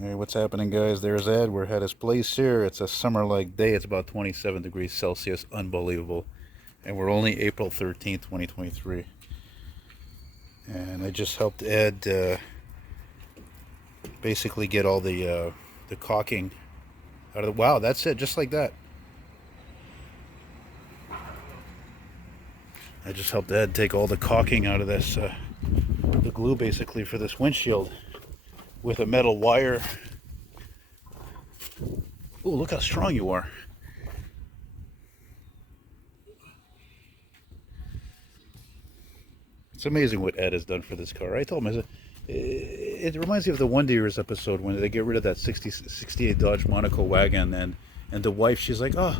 Hey, what's happening, guys? There's Ed. We're at his place here. It's a summer-like day. It's about 27 degrees Celsius. Unbelievable. And we're only April 13th, 2023. And I just helped Ed basically get all the caulking out of the... Wow, that's it. Just like that. I just helped Ed take all the caulking out of this, the glue basically for this windshield with a metal wire. Oh, look how strong you are. It's amazing what Ed has done for this car. I told him, I said, it reminds me of the Wonder Years episode when they get rid of that 68 Dodge Monaco wagon, and the wife, she's like, oh,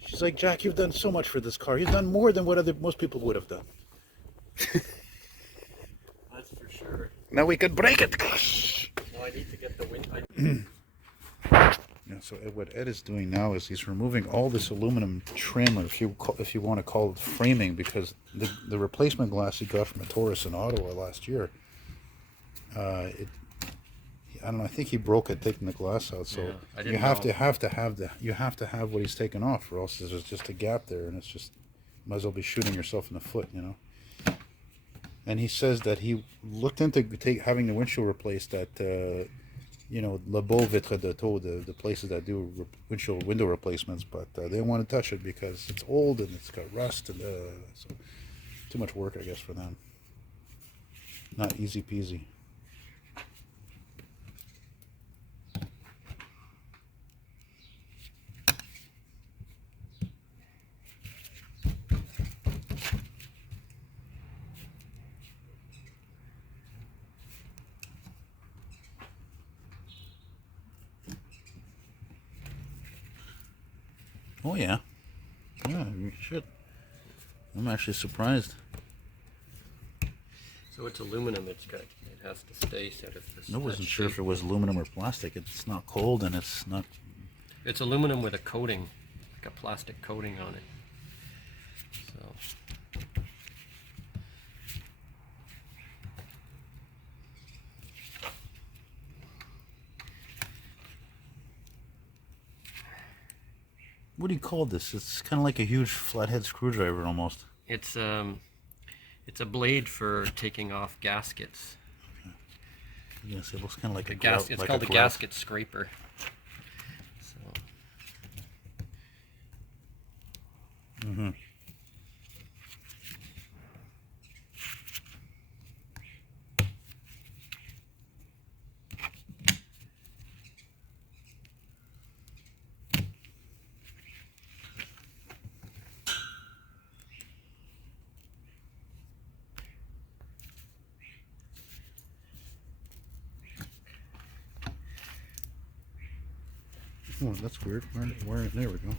she's like, Jack, you've done so much for this car. You've done more than what most people would have done. That's for sure. Now we can break it. Now I need to get the wind. Yeah, so what Ed is doing now is he's removing all this aluminum trim, or if you want to call it framing, because the replacement glass he got from a Taurus in Ottawa last year, I don't know, I think he broke it taking the glass out. So yeah, you have to have what he's taken off, or else there's just a gap there, and it's just, might as well be shooting yourself in the foot, you know. And he says that he looked into having the windshield replaced at you know, Le Beau Vitre de Taux, the places that do window replacements, but they don't want to touch it because it's old and it's got rust, and so too much work, I guess, for them. Not easy peasy. Oh yeah, yeah, you should. I'm actually surprised. So it's aluminum. It has to stay set of this. I wasn't sure if it was aluminum or plastic. It's not cold, and it's not. It's aluminum with a coating, like a plastic coating on it. So. What do you call this? It's kind of like a huge flathead screwdriver almost. It's a blade for taking off gaskets. Yes, it looks kind of like It's called a gasket scraper. So. Mm-hmm. Oh, that's weird. There we go.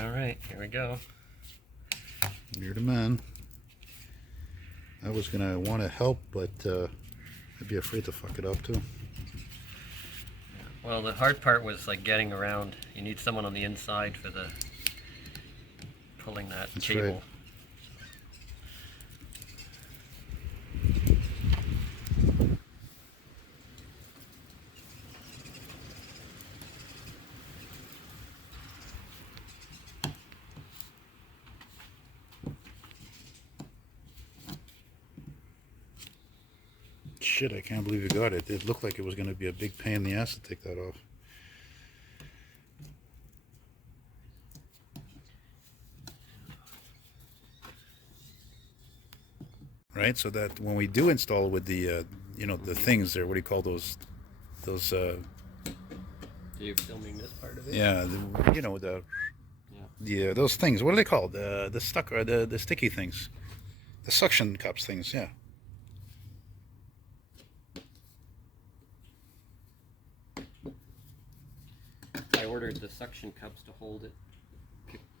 All right, here we go. You're the man. I was gonna want to help, but I'd be afraid to fuck it up too. Well, the hard part was like getting around. You need someone on the inside for the pulling that That's cable. right. Shit, I can't believe you got it. It looked like it was going to be a big pain in the ass to take that off. Right, so that when we do install with the, you know, the things there, what do you call those, Are you filming this part of it? yeah, you know, those things, what are they called? The sticky things, the suction cups things, yeah. I ordered the suction cups to hold it.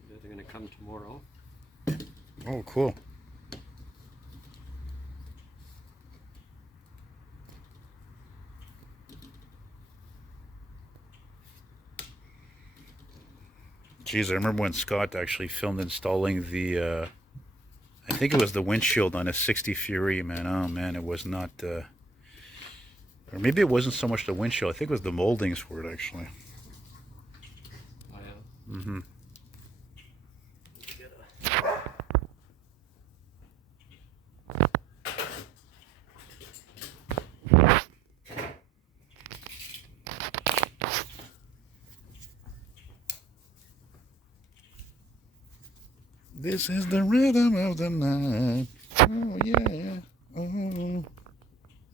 They're going to come tomorrow. Oh, cool. Geez, I remember when Scott actually filmed installing the I think it was the windshield on a 60 Fury, man. Oh man, it was not. Or maybe it wasn't so much the windshield. I think it was the moldings for it actually. Oh yeah. Mm-hmm. This is the rhythm of the night. Oh yeah. Oh.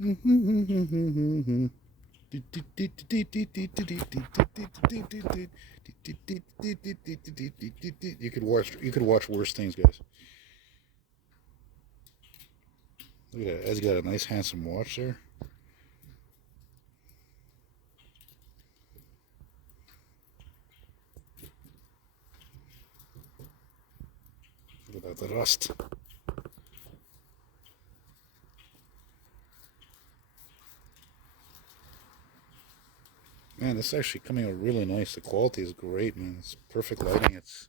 You could watch worse things, guys. Look at that. Ed's got a nice handsome watch there. Look at that, the rust. Man, this is actually coming out really nice. The quality is great, man. It's perfect lighting. It's,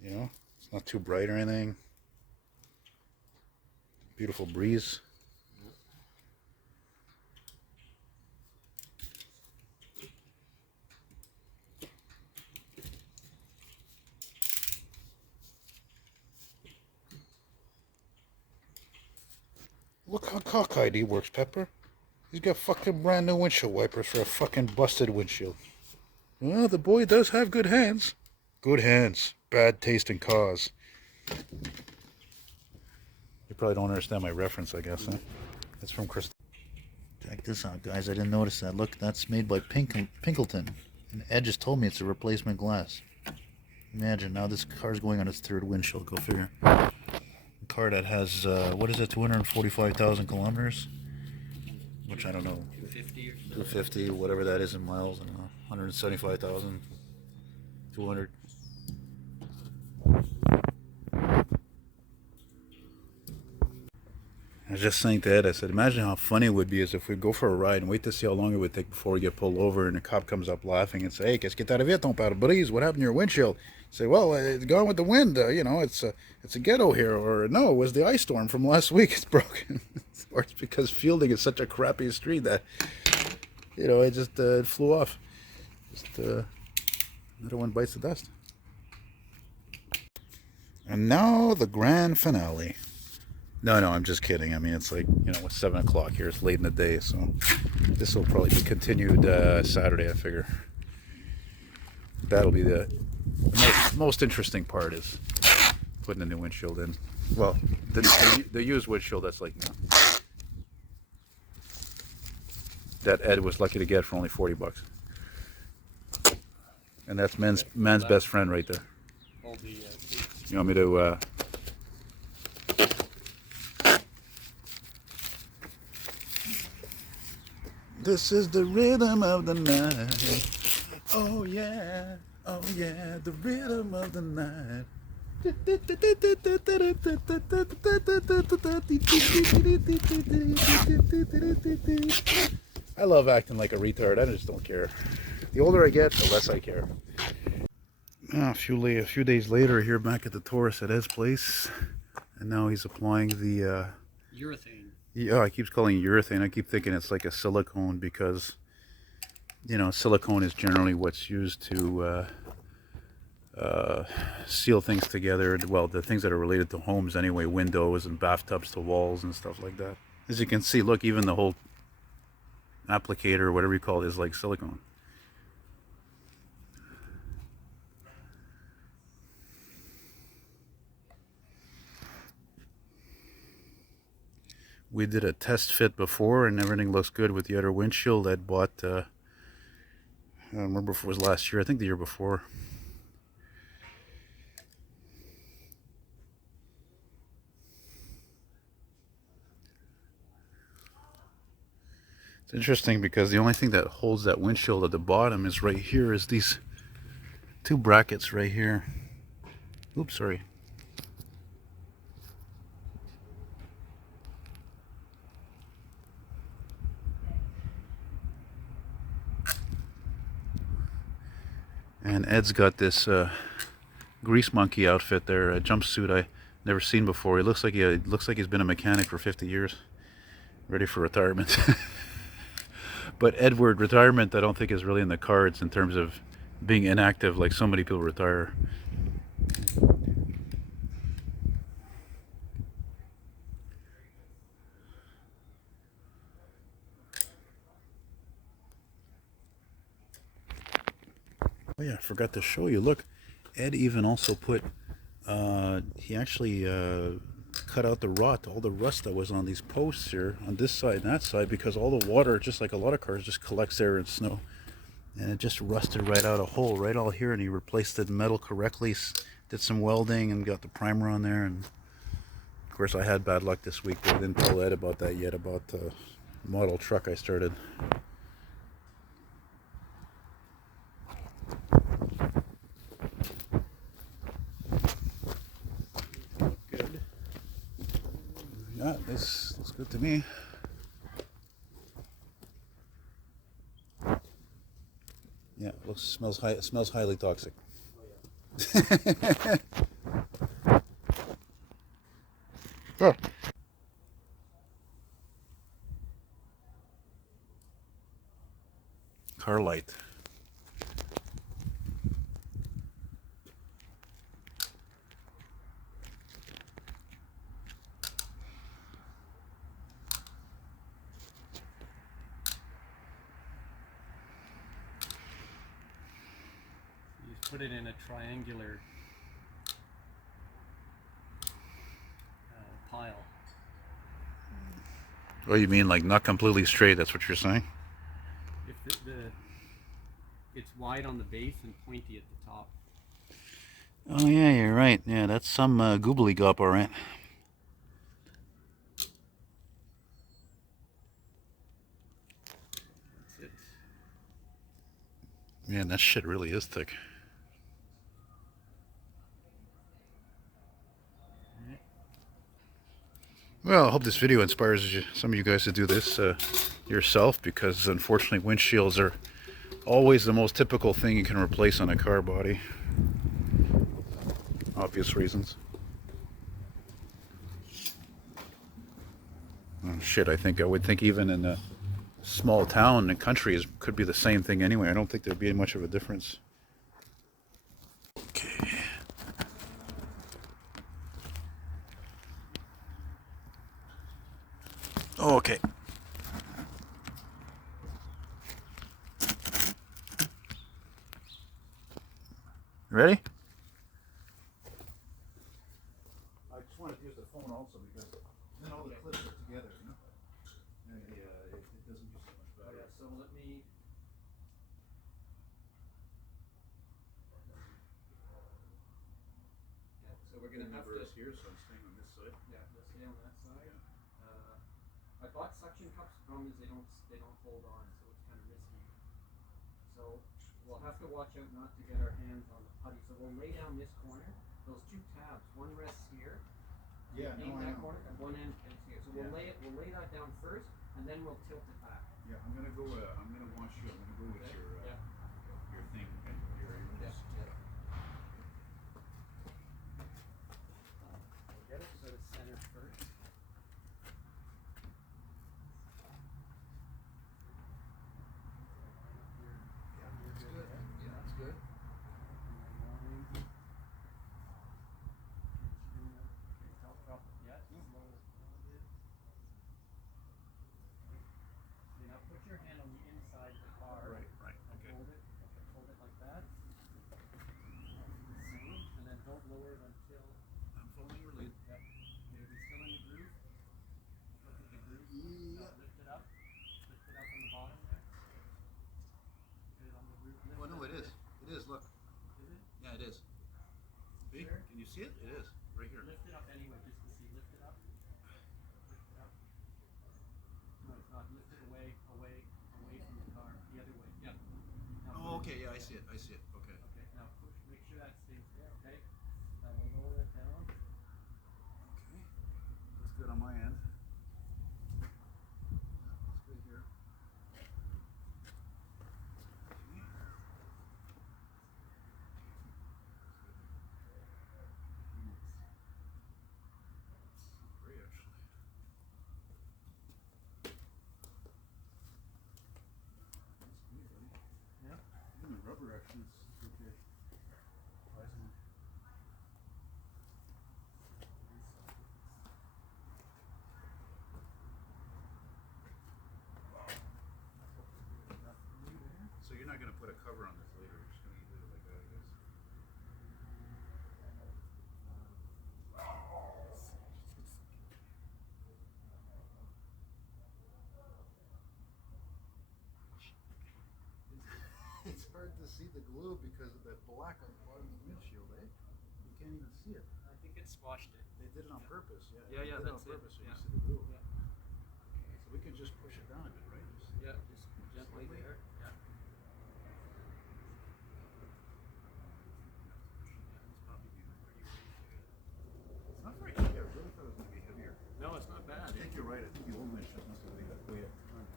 you know, it's not too bright or anything. Beautiful breeze. Look how cockeyed he works, Pepper. He's got fucking brand new windshield wipers for a fucking busted windshield. Well, the boy does have good hands. Good hands. Bad taste in cars. You probably don't understand my reference, I guess, huh? That's from Chris. Check this out, guys. I didn't notice that. Look, that's made by Pinkleton. And Ed just told me it's a replacement glass. Imagine, now this car's going on its third windshield. Go figure. A car that has, what is it, 245,000 kilometers? Which I don't know. 250 or so. 250, whatever that is in miles. I don't know. 175,000. 200. I was just saying to Ed, I said, imagine how funny it would be is if we go for a ride and wait to see how long it would take before we get pulled over and the cop comes up laughing and say, hey, qu'est-ce que t'arrivé à ton pare-brise? What happened to your windshield? Say, well, it's gone with the wind. You know, it's a ghetto here. Or no, it was the ice storm from last week. It's broken. Or it's because Fielding is such a crappy street that, you know, it just it flew off. Just another one bites the dust. And now the grand finale. No, I'm just kidding. I mean, it's like, you know, it's 7 o'clock here. It's late in the day, so this will probably be continued Saturday, I figure. That'll be the most interesting part is putting a new windshield in. Well, the used windshield that's like, you know, that Ed was lucky to get for only $40. And that's man's best friend right there. You want me to... This is the rhythm of the night. Oh yeah, the rhythm of the night. I love acting like a retard. I just don't care. The older I get, the less I care. A few days later, here back at the Taurus at Ed's place, and now he's applying the Urethane. Yeah, I keep calling it urethane. I keep thinking it's like a silicone because, you know, silicone is generally what's used to seal things together. Well, the things that are related to homes anyway, windows and bathtubs to walls and stuff like that. As you can see, look, even the whole applicator or whatever you call it is like silicone. We did a test fit before and everything looks good with the other windshield. Ed bought, I don't remember if it was last year, I think the year before. It's interesting because the only thing that holds that windshield at the bottom is right here, is these two brackets right here. Oops, sorry. And Ed's got this grease monkey outfit there, a jumpsuit. Never seen before. He looks like he's been a mechanic for 50 years, ready for retirement. But Edward, retirement I don't think is really in the cards in terms of being inactive like so many people retire. Oh yeah, I forgot to show you. Look, Ed even also put, he actually cut out the rot, all the rust that was on these posts here, on this side and that side, because all the water, just like a lot of cars, just collects there in snow. And it just rusted right out a hole, right all here, and he replaced the metal correctly, did some welding and got the primer on there. And of course I had bad luck this week, but I didn't tell Ed about that yet, about the model truck I started. Good. Yeah, this looks good to me. Yeah, it smells highly toxic. Oh. Car light. You just put it in a triangular pile. Oh, you mean like not completely straight? That's what you're saying? If it's wide on the base and pointy at the top. Oh yeah, you're right. Yeah, that's some goobly gop, all right. That's it. Man, that shit really is thick. Well, I hope this video inspires some of you guys to do this yourself, because unfortunately windshields are always the most typical thing you can replace on a car body. Obvious reasons. Oh, shit, I would think even in a small town and country could be the same thing anyway. I don't think there'd be much of a difference. Okay. Oh, okay. Ready? I just wanted to use the phone also because then all the clips are together, you know? And it doesn't use so much battery. So let me. Yeah, so we're gonna have to. Here, so I'm staying on this side. Yeah, let's stay on that side. I bought suction cups. The problem is they don't hold on, so it's kind of risky. So we'll have to watch out not to get our hands on the putty. So we'll lay down this corner. Those two tabs, one rests here. Yeah, no, I that know. corner, and one end is here. So we'll lay that down first, and then we'll tilt it back. Yeah, I'm gonna go. I'm gonna watch you. I'm gonna go with your thing. Okay? We'll get it so it's centered first. That's good. Yeah, that's good. Now put your hand on the inside of the car. Right. And Okay. hold it. Okay, hold it like that. Same. And then don't lower it until. I'm following your lead. Yep. Okay, we still in the groove? Look at the groove. Yeah. Now lift it up. Lift it up on the bottom there. Put it on the groove. Lift Oh no, it is. It is. Look. Is it? Yeah, it is. See? Sure. Can you see it? It is. Right here. Lift it up anyway, just to see. Lift it up. Lift it up. No, it's not. Lift it away from the car. The other way. Yep. Now Oh, put it- okay. Yeah, I see it. Okay. Okay, now push. Make sure that stays there. Okay. Now we'll lower it down. Okay. Looks good on my end. Looks good here. So you're not going to put a cover on this later. You're just going to leave it like that, I guess. It's hard to see the glue because of that black on the bottom of the windshield, eh? You can't even see it. I think it squashed it. They did it on purpose, yeah. Yeah, yeah, They did it that's on purpose, it. so you Yeah. see the glue. Yeah. So we can just push it down a bit, right? Just Yeah, just gently slightly. there. Yeah. It's probably pretty weighty. It's not very heavy. I really thought it was going to be heavier. No, it's not bad. I think you're right. I think the old windshield must have been way up front.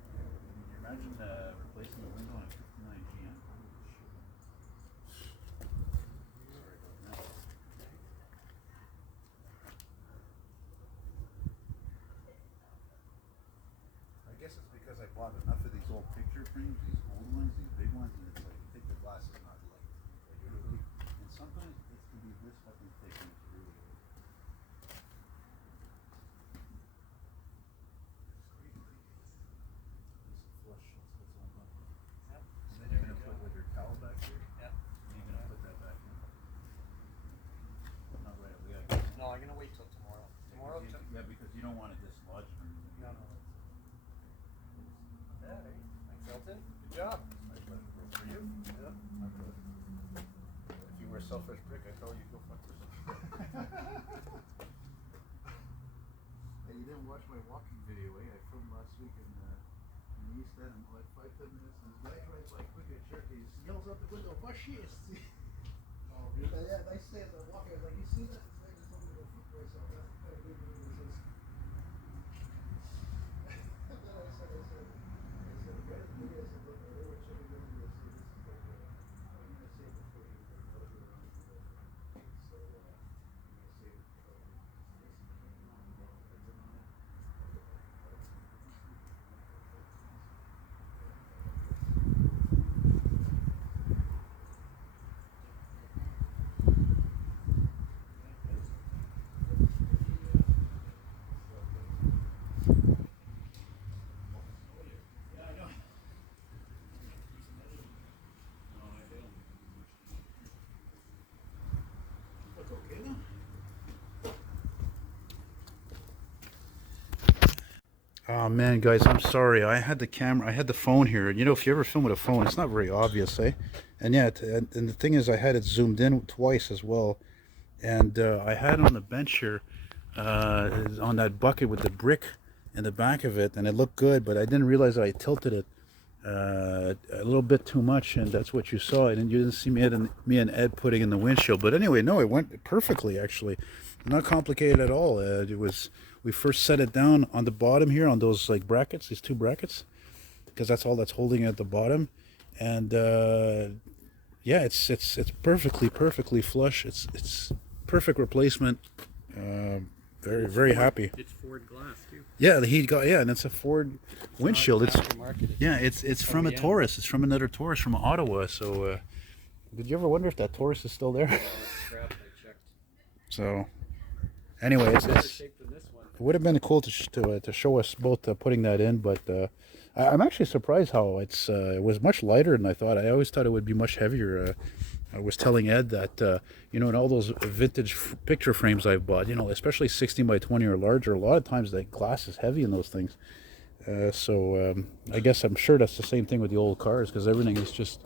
Can you imagine replacing the window on a 59 GM? Sorry about that. I guess it's because I bought enough of these old picture frames, these old ones, these big ones, and it's like, I think the glass is not light. Like really, and sometimes it can be this fucking thick and it's really old. Flush, that's all done. Yeah. And then you're gonna put with your towel back here. Yeah. And you're gonna put that back in. Not right away, I guess. No, I'm gonna wait till tomorrow. Tomorrow. Yeah, because you don't want it dislodged or anything. No, no. Yeah, hey, thanks, Elton. Good job. My pleasure, bro. For you? Yeah. My pleasure. If you were a selfish prick, I'd tell you go fuck yourself. Hey, you didn't watch my walking video, eh? I filmed last week in the East End, like 5-10 minutes, and this guy drives by quick and jerky, he yells out the window, "What shit?" Oh, really? Yeah, I say as I'm walking, I was like, you see that? This guy just told me to go fuck myself. That's kind of good when this is. And then I said, right at the beginning, I said, look, I know what you're going to do. This is like, I'm going to say it before you go around the world. So, I'm going to say it. Oh man, guys, I'm sorry. I had the camera, I had the phone here. You know, if you ever film with a phone, it's not very obvious, eh? And yeah, and the thing is, I had it zoomed in twice as well. And I had on the bench here, on that bucket with the brick in the back of it, and it looked good, but I didn't realize that I tilted it a little bit too much, and that's what you saw. And you didn't see me and Ed putting in the windshield. But anyway, no, it went perfectly, actually. Not complicated at all. We first set it down on the bottom here on those like brackets, these two brackets, because that's all that's holding it at the bottom. And yeah, it's perfectly flush. It's perfect replacement. Very happy. It's Ford glass too. Yeah, and it's a Ford windshield. It's from a OEM. Taurus. It's from another Taurus from Ottawa. So, did you ever wonder if that Taurus is still there? Scrap, I checked. So, anyway, Better shape than this one. it would have been cool to show us both putting that in, but I'm actually surprised how it was much lighter than I thought. I always thought it would be much heavier. I was telling Ed that in all those vintage picture frames I've bought, especially 16 by 20 or larger, a lot of times the glass is heavy in those things. So I guess I'm sure that's the same thing with the old cars, because everything is just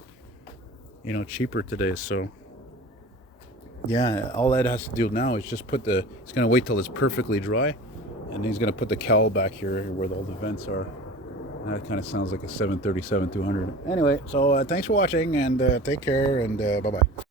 cheaper today. So yeah, all Ed has to do now is just he's going to wait till it's perfectly dry, and he's going to put the cowl back here where all the vents are. And that kind of sounds like a 737-200. Anyway, so thanks for watching, and take care, and bye-bye.